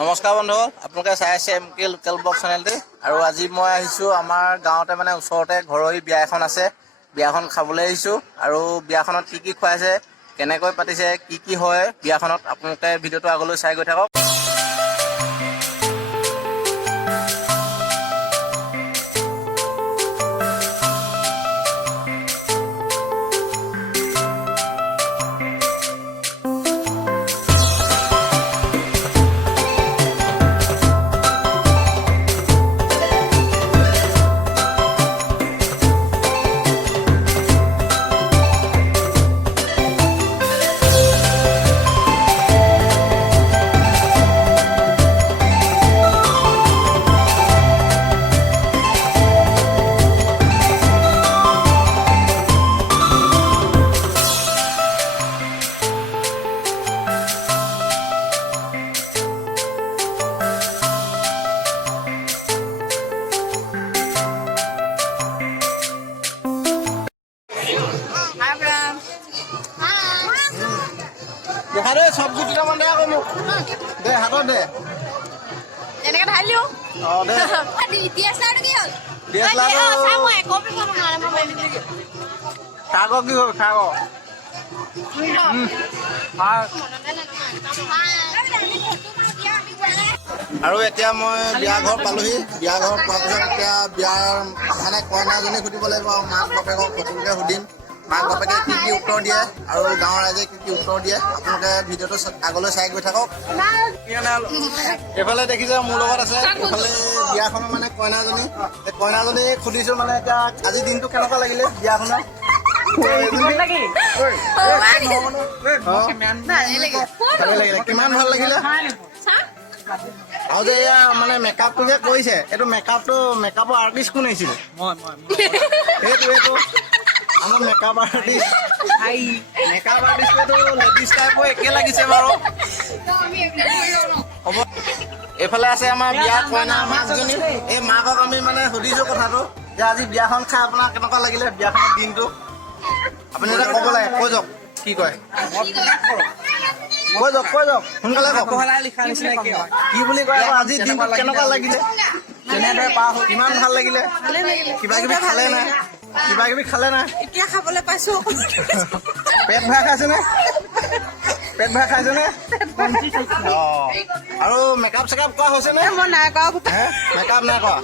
নমস্কাৰ বন্ধু, আপোনালোকে চাই আছে MK লোকেল ব্লগ চেনেলটি। আৰু আজি মই আহিছোঁ আমাৰ গাঁৱতে মানে ওচৰতে ঘৰৈ বিয়া এখন আছে, বিয়াখন খাবলৈ আহিছোঁ। আৰু বিয়াখনত কি কি খুৱাইছে, কেনেকৈ পাতিছে, কি কি হয় বিয়াখনত, আপোনালোকে ভিডিঅ'টো আগলৈ চাই গৈ থাকক। দেখা দে চব্জি দুটামান দে আকৌ মোক দে, হাতত দে এনেকে ঢালিও অঁ দে DSLR কি হ'ল DSLR মই কপি কৰিব নোৱাৰে মই খাগ কি হ'ল খাগ আৰু এতিয়া মই বিয়া ঘৰ পালোহি। বিয়া ঘৰ পোৱাৰ পিছত এতিয়া বিয়াৰ মানে কইনাজনী সুধিব লাগিব আৰু মাক বাপেকক সকলোকে সুধিম মাক বাপেকে কি কি উত্তৰ দিয়ে আৰু গাঁৱৰ ৰাইজে কি কি উত্তৰ দিয়ে। আপোনালোকে ভিডিঅ'টো আগলৈ চাই গৈ থাকক। এইফালে দেখিছে মোৰ লগত আছে, এইফালে বিয়াখনৰ মানে কইনাজনী। এই কইনাজনী সুধিছোঁ মানে এতিয়া আজি দিনটো কেনেকুৱা লাগিলে বিয়াখনত। কিমান ভাল লাগিলে। আৰু যে এয়া মানে মেকআপটো যে কৰিছে, এইটো মেকআপৰ আৰ্টিষ্ট কোন আহিছিল? এইটো আমাৰ মেকআপ আৰ্টিষ্টটো লেডিজ টাইপৰ একে লাগিছে বাৰু। হ'ব, এইফালে আছে আমাৰ বিয়া কইনা মাকজনী। এই মাকক আমি মানে সুধিছোঁ কথাটো যে আজি বিয়াখন খাই আপোনাৰ কেনেকুৱা লাগিলে, বিয়াখনৰ দিনটো আপুনি এটা ক'ব লাগে। কৈ যাওক, কি কয় কৈ যাওক সোনকালে কওক। কি বুলি কয় আজি দিনটো কেনেকুৱা লাগিলে, কেনেদৰে পাৰ হ'ল, কিমান ভাল লাগিলে, কিবা কিবি খালে নাই, কিবা কিবি খালে নাই? এতিয়া খাবলৈ পাইছো। পেট ভৰাই খাইছেনে? পেট ভৰাই খাইছেনে? আৰু মেকআপ চেকআপ কৰা হৈছেনে? মই নাই কৰা। মেকআপ নাই কৰা।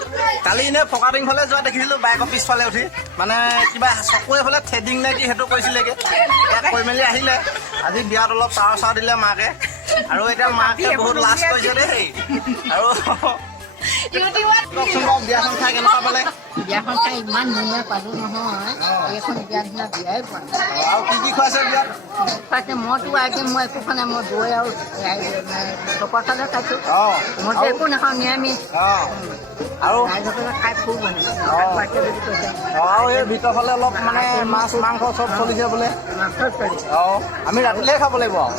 কালি এনে ফকাটিং ফালে যোৱা দেখিছিলোঁ বাইকৰ পিছফালে উঠি, মানে কিবা চকুৰ এইফালে থ্ৰেডিং নে কি সেইটো কৰিছিলেগৈ। ইয়াত কৰি মেলি আহিলে। আজি বিয়াত অলপ চাৰ দিলে মাকে, আৰু এতিয়া মাকে বহুত লাজ কৰিছে দেই। আৰু কওকচোন বাৰু বিয়াখন খাই কেনেকুৱা পালে? বিয়াখন খাই ইমান ধুনীয়া পালো নহয়, এইখন বিয়া দিনা বিয়াই পোৱা নাই। আৰু কি কি খুৱাইছে বিয়াত? মইতো আইটেম মই একো খোৱা নাই, মই দৈ আৰু চপা চাউলে খাইছোঁ। অঁ মইতো একো নাখাওঁ, নিৰামিষ। অঁ আৰু ৰাইজসকলে খাই খুব মানে বুলি কৈছে। আৰু এই ভিতৰ ফালে অলপ মানে মাছ মাংস চব চলিছে বোলে। মাছৰ চলিছে অঁ আমি ৰাতিলেহে খাব লাগিব আৰু।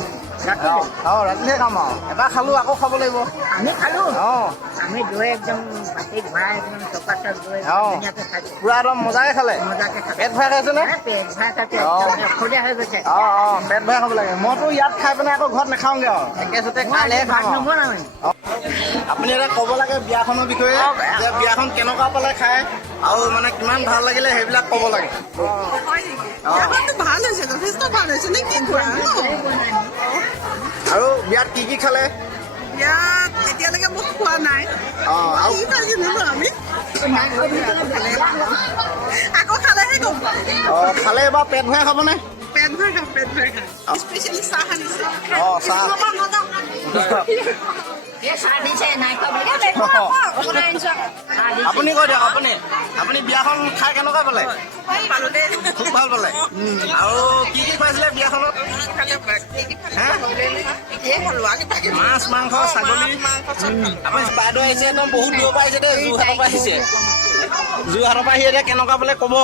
অঁ ৰাতিলেহে খাম আৰু এবাৰ খালোঁ আকৌ খাব লাগিব। আমি খালোঁ, অঁ আমি দৈ একদম বাতি ভৰাই একদম চপা চাউল দৈ অঁ ধুনীয়াকৈ খাইছোঁ। পুৰা একদম মজাকৈ খালে। মজাকৈ খালোঁ। পেট ভৰাই খাইছেনে? পেট ভৰাই খাইছোঁ, খৰীয়া হৈ গৈছে। অঁ পেট ভৰাই খাব লাগে। মইতো ইয়াত খাই পিনে আকৌ ঘৰত নাখাওঁগৈ আৰু একেচোতে খালেহে খাম আৰু। নবনাওঁৱে। আপুনি এটা ক'ব লাগে বিয়াখনৰ বিষয়ে, যে বিয়াখন কেনেকুৱা পালে খাই আৰু মানে কিমান ভাল লাগিলে সেইবিলাক ক'ব লাগে। ভাল হৈছে, যথেষ্ট ভাল হৈছে নে কি খোৱা? আৰু বিয়াত কি কি খালে? ইয়াত এতিয়ালৈকে মোক খোৱা নাই। অঁ আৰু আমি আকৌ খালেহে গম পাম। অঁ খালে এবাৰ পেট ভৰাই খাবনে? পেট ভৰাই খাম। স্পেচিয়েলি চাহ আনিছে। অঁ চাহ আপুনি কৈ দিয়ক। আপুনি বিয়াখন খাই কেনেকুৱা পালে? খুব ভাল পালে। আৰু কি কি খুৱাইছিলে বিয়াখনত? মাছ মাংস ছাগলী। আপুনি বাইদেউ আহিছে একদম বহুত দূৰৰ পৰা আহিছে দেই, যোৰহাটৰ পৰা আহিছে। যোৰহাটৰ পৰা আহি এতিয়া কেনেকুৱা পালে ক'ব।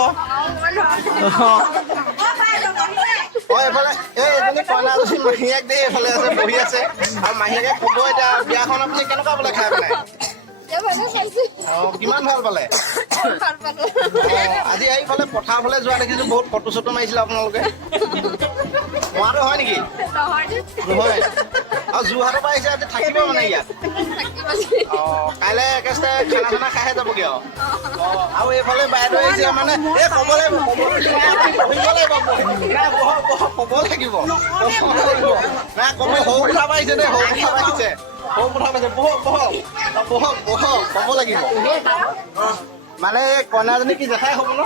এইফালে এজনী কইনাজনী মাহীয়েক দেই এইফালে আছে, বহি আছে। আৰু মাহীয়েকে ক'ব এতিয়া বিয়াখন আপুনি কেনেকুৱা পালে খাই পেলাই? কিমান ভাল পালে? আজি এইফালে পথাৰ ফালে যোৱা দেখিছো, বহুত ফটো চটো মাৰিছিলে আপোনালোকে। মৰাটো হয় নেকি? নহয়। আৰু যোৰহাটৰ পৰা আহিছে আজি থাকিব মানে ইয়াত কাইলৈ একেবাৰে খানা চানা খাইহে যাবগৈ আৰু এইফালে বাইদেউ আহিছে মানে এই ক'ব লাগিব ক'ব লাগিব নাই ক'ব সৰু কথা পাইছে দেই সৰু কথা পাইছে সৰু কথা পাইছে বহক ক'ব লাগিব মানে কইনাজনী কি জেঠাই হ'ব ন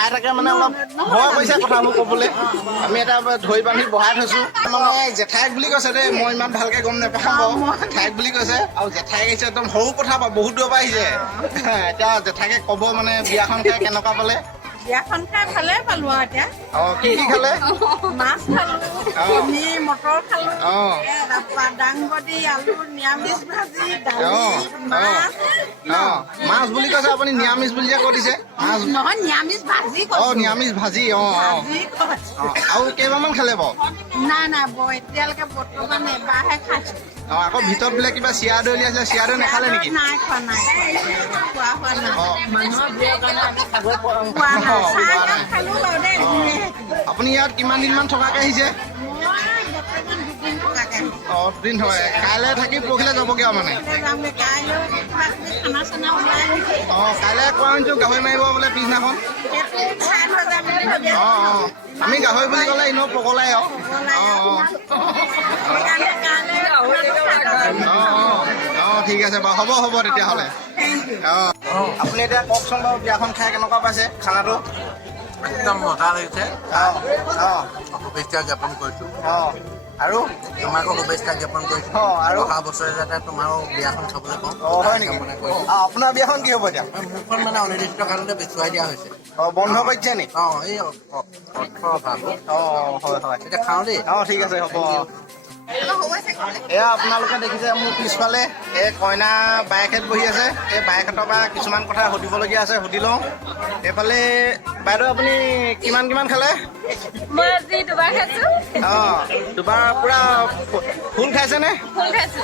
আই থাকে মানে অলপ ভয় কৰিছে কথাবোৰ ক'বলৈ আমি এটা ধৰি বান্ধি বহাই থৈছো মানে জেঠাইক বুলি কৈছে দেই মই ইমান ভালকে গম নাপাওঁ বাৰু জেঠাইক বুলি কৈছে আৰু জেঠাইক আহিছে একদম সৰু কথা বাৰু বহুত দূৰৰ পৰা আহিছে এতিয়া জেঠাইকে ক'ব মানে বিয়াখন খাই কেনেকুৱা পালে বিয়াখন খাই ভালে পালো আৰু এতিয়া কি খালে মাছ খালো কণী মটৰ খালো তাৰপৰা দাংবডি আলু নিৰামিষ ভাজি দালি মাছ বুলি কৈছে আপুনি নিৰামিষ বুলি যে কৈ দিছে মাছ নহয় নিৰামিষ ভাজি নিৰামিষ ভাজি আৰু কেইবাৰমান খালে বাৰু নাই এতিয়ালৈকে বৰ্তমান এবাৰহে খাইছো আকৌ ভিতৰত বোলে কিবা চিৰা দৈ উলিয়াইছিলে চিৰা দৈ নাখালে নেকি নাই খোৱা নাই খোৱা নাই খালো বাৰু দেই আপুনি ইয়াত কিমান দিনমান থকাকে আহিছে দুদিন হয় কাইলৈ থাকি পৰহিলৈ যাবগৈ আৰু মানে কাইলৈ কোৱা শুনিছো গাহৰি মাৰিব বোলে পিছদিনাখন আমি গাহৰি বুলি ক'লে এনেও পগলাই আৰু ঠিক আছে বাৰু হ'ব তেতিয়াহ'লে আপুনি এতিয়া কওকচোন বাৰু বিয়াখন খাই কেনেকুৱা পাইছে খানাটো একদম মজা লাগিছে শুভেচ্ছা জ্ঞাপন কৰিছোঁ আৰু তোমাকো শুভেচ্ছা জ্ঞাপন কৰিছোঁ আৰু অহা বছৰে যাতে তোমাৰো বিয়াখন খাবলৈ পাওঁ হয় নেকি আপোনাৰ বিয়াখন কি হ'ব এতিয়া মোৰখন মানে অনিৰ্দিষ্ট কাৰণতে বেচুৱাই দিয়া হৈছে বন্ধ কৰিছে নি এই অৰ্থৰ অভাৱ হয় এতিয়া খাওঁ দেই ঠিক আছে হ'ব এয়া আপোনালোকে দেখিছে মোৰ পিছফালে এই কইনা বাইকহেঁত বহি আছে এই বাইকহেঁতৰ পৰা কিছুমান কথা সুধিবলগীয়া আছে সুধি লওঁ এইফালে বাইদেউ আপুনি কিমান খালে মই আজি দুবাৰ খাইছো দুবাৰ পুৰা ফুল খাইছেনে ফুল খাইছো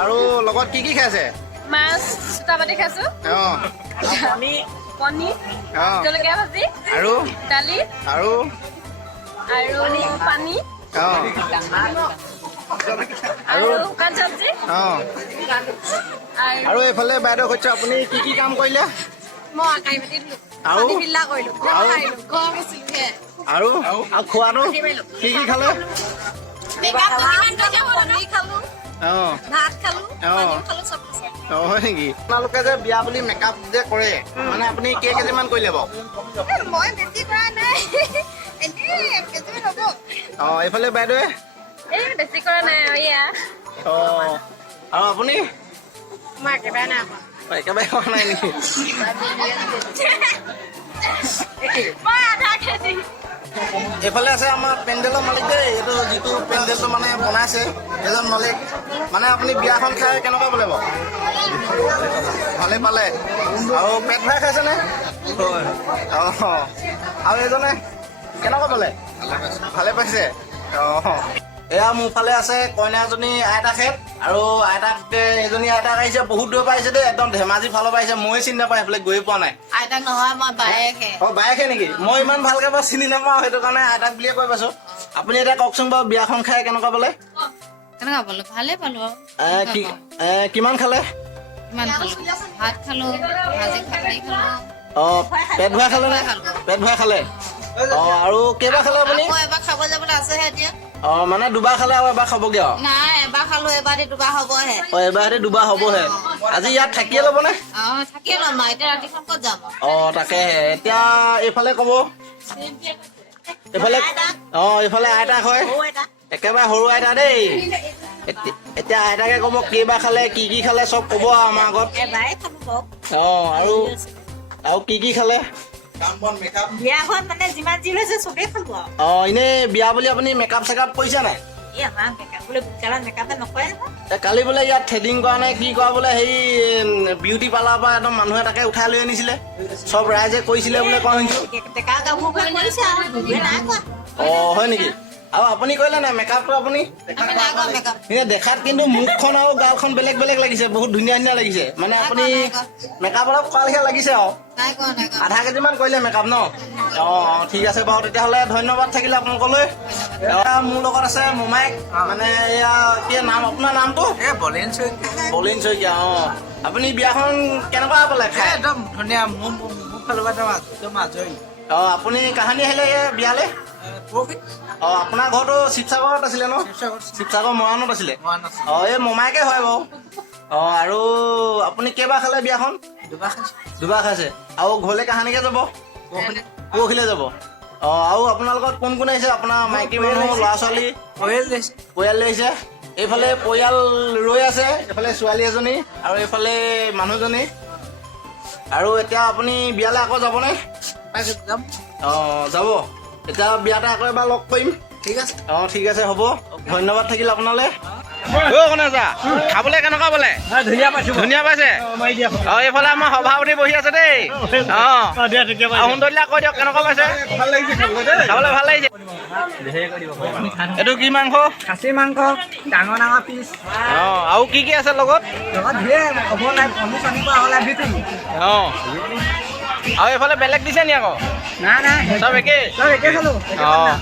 আৰু লগত কি খাইছে মাছ চোতাপাতি খাইছো কণী জলকীয়া ভাজি আৰু দালি আৰু পানী আৰু শুকান চব্জি আৰু এইফালে বাইদেউ কৈছে আপুনি কি কাম কৰিলে মই আকাই পাতি দিলো আৰু বিল্লা কৰিলো আৰু খোৱাটো কি খালে ভাত খালো হয় নেকি আপোনালোকে যে বিয়া বুলি মেকআপ যে কৰে মানে আপুনি কেইকেজিমান কৰিলে বাৰু মই বেছি কৰা নাই এইফালে বাইদেৱে বেছি কৰা নাই আৰু আপুনি মই একেবাৰে নাই একেবাৰে খোৱা নাই নেকি মই আধা কেজি এইফালে আছে আমাৰ পেণ্ডেলৰ মালিক দেই এইটো যিটো পেণ্ডেলটো মানে বনাইছে এজন মালিক মানে আপুনি বিয়াখন খাই কেনেকুৱা পালে বাৰু ভালে পালে আৰু পেট ভৰাই খাইছেনে আৰু এইজনে কেনেকুৱা পালে ভালে পাইছে এয়া মোৰ ফালে আছে কইনাজনী আইতাকহেঁত আৰু আইতাক এজনী আইতাক আহিছে বহুত দূৰ পৰা আহিছে দেই একদম ধেমাজি ফালৰ পৰা আহিছে ময়ে চিনি নাপাওঁ সেইফালে গৈ পোৱা নাই আইতাক নহয় মই বায়েকহে বায়েকহে নেকি মই ইমান ভালকে বাৰু চিনি নাপাওঁ সেইটো কাৰণে আইতাক বুলিয়ে কৈ পাইছো আপুনি এতিয়া কওকচোন বাৰু বিয়াখন খাই কেনেকুৱা পালে কেনেকুৱা পালো ভালে পালো কিমান খালে ভাত খালো ভাজি খালো পেট ভৰাই খালে নে পেট ভৰাই খালে আৰু কেইবাৰ খালে আপুনি এবাৰ খাব যাবলৈ আছেহে এতিয়া মানে দুবাৰ খালে আৰু এবাৰ খাবগে আৰু নাই এবাৰ খালো এবাৰ দুবাৰ হবহে এবাৰ দুবাৰ হবহে আজি ইয়াত থাকিয়ে ল'বনে থাকিয়ে ল'ম এতিয়া ৰাতিখন ক'ত যাম তাকেহে এতিয়া এইফালে ক'ব এইফালে আইতাক হয় একেবাৰে সৰু আইতা দেই এতিয়া আইতাকে ক'ব কেইবাৰ খালে কি খালে চব ক'ব আৰু আমাৰ আগত এবাৰে খালো বাৰু আৰু কি খালে বিয়াখন মানে যিমান যি লৈছে চবেই খালো এনেই বিয়া বুলি আপুনি মেকআপ চেকআপ কৰিছে নাই কালি বোলে ইয়াত থ্ৰেডিং কৰা নাই কি কৰা বোলে সেই বিউটি পাৰ্লাৰৰ পৰা একদম মানুহে তাকে উঠাই লৈ আনিছিলে চব ৰাইজে কৰিছিলে বোলে কোৱা শুনিছো হয় নেকি আৰু আপুনি কৰিলে নাই মেকআপটো আপুনি এনে দেখাত কিন্তু মুখখন আৰু গালখন বেলেগ বেলেগ লাগিছে বহুত ধুনীয়া ধুনীয়া লাগিছে মানে আপুনি মেকআপ অলপ কৰালেহে লাগিছে আৰু আধা কেজিমান কৰিলে মেকআপ ন অঁ ঠিক আছে বাৰু তেতিয়াহ'লে ধন্যবাদ থাকিলে আপোনালোকলৈ মোৰ লগত আছে মোমাইক মানে এয়া কি নাম আপোনাৰ নামটো বলিন শইকীয়া অঁ আপুনি বিয়াখন কেনেকুৱা পালে খাই একদম ধুনীয়া মোৰ ফালৰ পৰা একদম আজৰি অঁ আপুনি কাহানি আহিলে বিয়ালৈ অঁ আপোনাৰ ঘৰটো শিৱসাগৰত আছিলে ন শিৱসাগৰ মৰাণত আছিলে অঁ এই মোমাইকে হয় বাৰু অঁ আৰু আপুনি কেইবাৰ খালে বিয়াখন দুবাৰ খাইছে আৰু ঘৰলৈ কাহানিকে যাব পৰহিলৈ যাব অঁ আৰু আপোনাৰ লগত কোন কোন আহিছে আপোনাৰ মাইকী মানুহ ল'ৰা ছোৱালী পৰিয়াল আহিছে এইফালে পৰিয়াল ৰৈ আছে এইফালে ছোৱালী এজনী আৰু এইফালে মানুহজনী আৰু এতিয়া আপুনি বিয়ালৈ আকৌ যাবনে অঁ যাব এতিয়া বিয়াতে আকৌ এবাৰ লগ কৰিম ঠিক আছে অঁ ঠিক আছে হ'ব ধন্যবাদ থাকিল আপোনালৈ খাবলৈ কেনেকুৱা বোলে ধুনীয়া পাইছে অঁ এইফালে আমাৰ সভাপতি বহি আছে দেই অঁ সুন্দৰীলা কৈ দিয়ক কেনেকুৱা পাইছে খাবলৈ ভাল লাগিছে এইটো কি মাংস খাচী মাংস ডাঙৰ ডাঙৰ পিচ অঁ আৰু কি কি আছে লগত অঁ আৰু এইফালে বেলেগ দিছে নি আকৌ চব একেই অঁ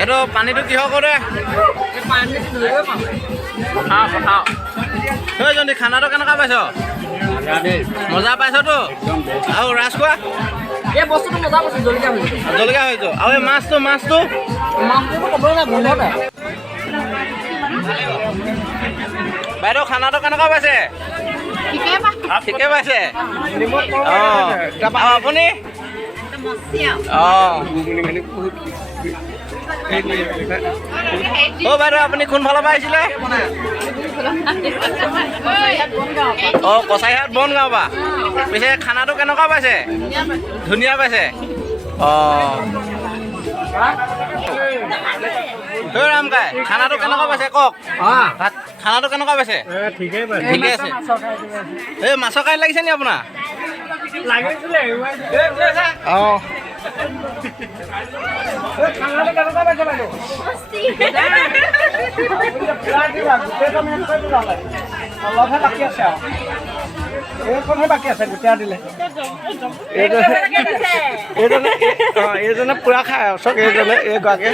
এইটো পানীটো কিহৰ কৰে জন্তি খানাটো কেনেকুৱা পাইছ মজা পাইছতো আৰু ৰাজখোৱা জলকীয়া হৈছো আৰু এই মাছটো বাইদেউ খানাটো কেনেকুৱা পাইছে ঠিকে পাইছে অঁ আপুনি অঁ অ' বাইদেউ আপুনি কোনফালৰ পৰা আহিছিলে অঁ কছাৰীহাট বনগাঁও পৰা পিছে খানাটো কেনেকুৱা পাইছে ধুনীয়া পাইছে অঁ ৰামকাই খানাটো কেনেকুৱা পাইছে কওক খানাটো কেনেকুৱা পাইছে ঠিকে আছে এই মাছৰ কাঁইট লাগিছে নি আপোনাৰ অঁ এইজনে পুৰা খাই চক এইজনে এইগৰাকী